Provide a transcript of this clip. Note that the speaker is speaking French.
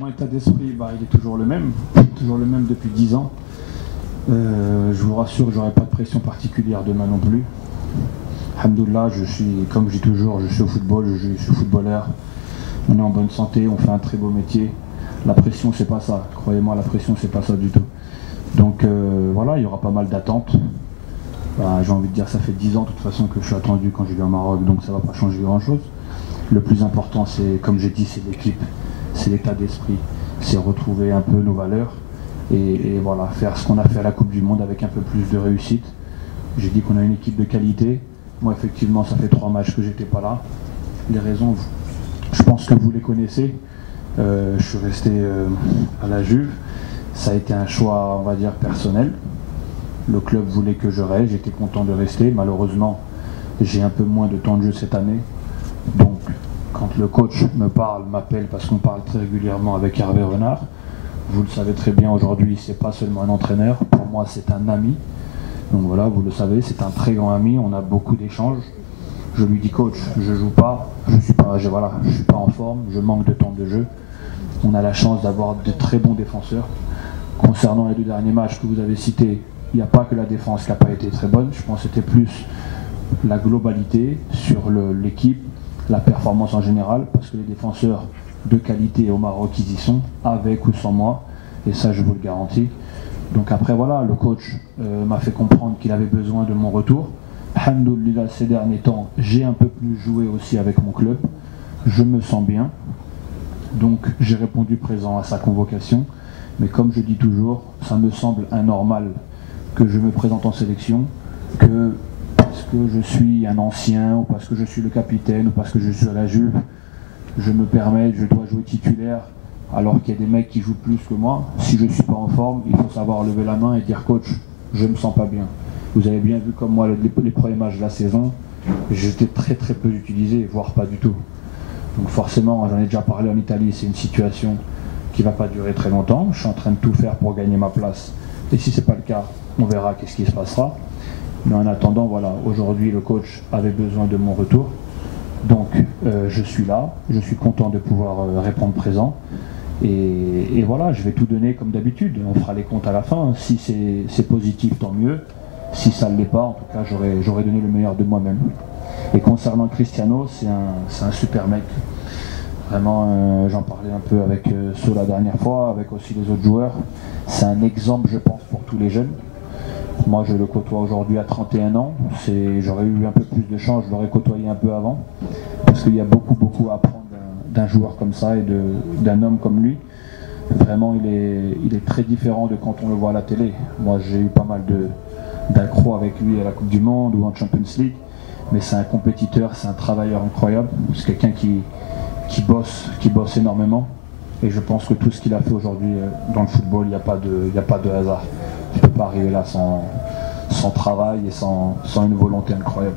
Mon état d'esprit, il est toujours le même depuis 10 ans. Je vous rassure que j'aurai pas de pression particulière demain non plus. Alhamdoulilah, comme je dis toujours, je suis au football, je suis footballeur. On est en bonne santé, on fait un très beau métier. La pression, c'est pas ça. Croyez-moi, la pression, c'est pas ça du tout. Donc voilà, il y aura pas mal d'attentes. J'ai envie de dire, ça fait 10 ans de toute façon que je suis attendu quand je vais au Maroc, donc ça va pas changer grand-chose. Le plus important, c'est, comme j'ai dit, c'est l'équipe, c'est l'état d'esprit, c'est retrouver un peu nos valeurs et voilà, faire ce qu'on a fait à la Coupe du Monde avec un peu plus de réussite. J'ai dit qu'on a une équipe de qualité. Moi, effectivement, ça fait 3 matchs que j'étais pas là. Les raisons, je pense que vous les connaissez. Je suis resté à la Juve. Ça a été un choix, on va dire, personnel. Le club voulait que je reste, j'étais content de rester. Malheureusement, j'ai un peu moins de temps de jeu cette année. Donc, quand le coach m'appelle parce qu'on parle très régulièrement avec Hervé Renard, vous le savez très bien aujourd'hui, c'est pas seulement un entraîneur, pour moi c'est un ami. Donc voilà, vous le savez, c'est un très grand ami, on a beaucoup d'échanges. Je lui dis coach, je joue pas, je suis pas en forme, je manque de temps de jeu. On a la chance d'avoir de très bons défenseurs. Concernant les 2 derniers matchs que vous avez cités, il n'y a pas que la défense qui n'a pas été très bonne, je pense que c'était plus la globalité sur l'équipe, la performance en général, parce que les défenseurs de qualité au Maroc, ils y sont, avec ou sans moi, et ça je vous le garantis. Donc après voilà, le coach m'a fait comprendre qu'il avait besoin de mon retour. Alhamdoulilah, ces derniers temps, j'ai un peu plus joué aussi avec mon club, je me sens bien, donc j'ai répondu présent à sa convocation, mais comme je dis toujours, ça me semble anormal que je me présente en sélection, que parce que je suis un ancien, ou parce que je suis le capitaine, ou parce que je suis à la Juve, je dois jouer titulaire, alors qu'il y a des mecs qui jouent plus que moi. Si je ne suis pas en forme, il faut savoir lever la main et dire coach, je ne me sens pas bien. Vous avez bien vu comme moi les premiers matchs de la saison, j'étais très très peu utilisé, voire pas du tout. Donc forcément, j'en ai déjà parlé en Italie, c'est une situation qui ne va pas durer très longtemps. Je suis en train de tout faire pour gagner ma place. Et si ce n'est pas le cas, on verra qu'est-ce qui se passera. Mais en attendant, voilà, aujourd'hui le coach avait besoin de mon retour. Donc je suis là, je suis content de pouvoir répondre présent. Et voilà, je vais tout donner comme d'habitude. On fera les comptes à la fin. Si c'est positif, tant mieux. Si ça ne l'est pas, en tout cas, j'aurais donné le meilleur de moi-même. Et concernant Cristiano, c'est un super mec. Vraiment, j'en parlais un peu avec So la dernière fois, avec aussi les autres joueurs. C'est un exemple, je pense, pour tous les jeunes. Moi, je le côtoie aujourd'hui à 31 ans. J'aurais eu un peu plus de chance, je l'aurais côtoyé un peu avant. Parce qu'il y a beaucoup, beaucoup à apprendre d'un joueur comme ça et d'un homme comme lui. Vraiment, il est très différent de quand on le voit à la télé. Moi, j'ai eu pas mal d'accros avec lui à la Coupe du Monde ou en Champions League. Mais c'est un compétiteur, c'est un travailleur incroyable. C'est quelqu'un qui bosse énormément. Et je pense que tout ce qu'il a fait aujourd'hui dans le football, il n'y a pas de hasard. Tu ne peux pas arriver là sans travail et sans une volonté incroyable.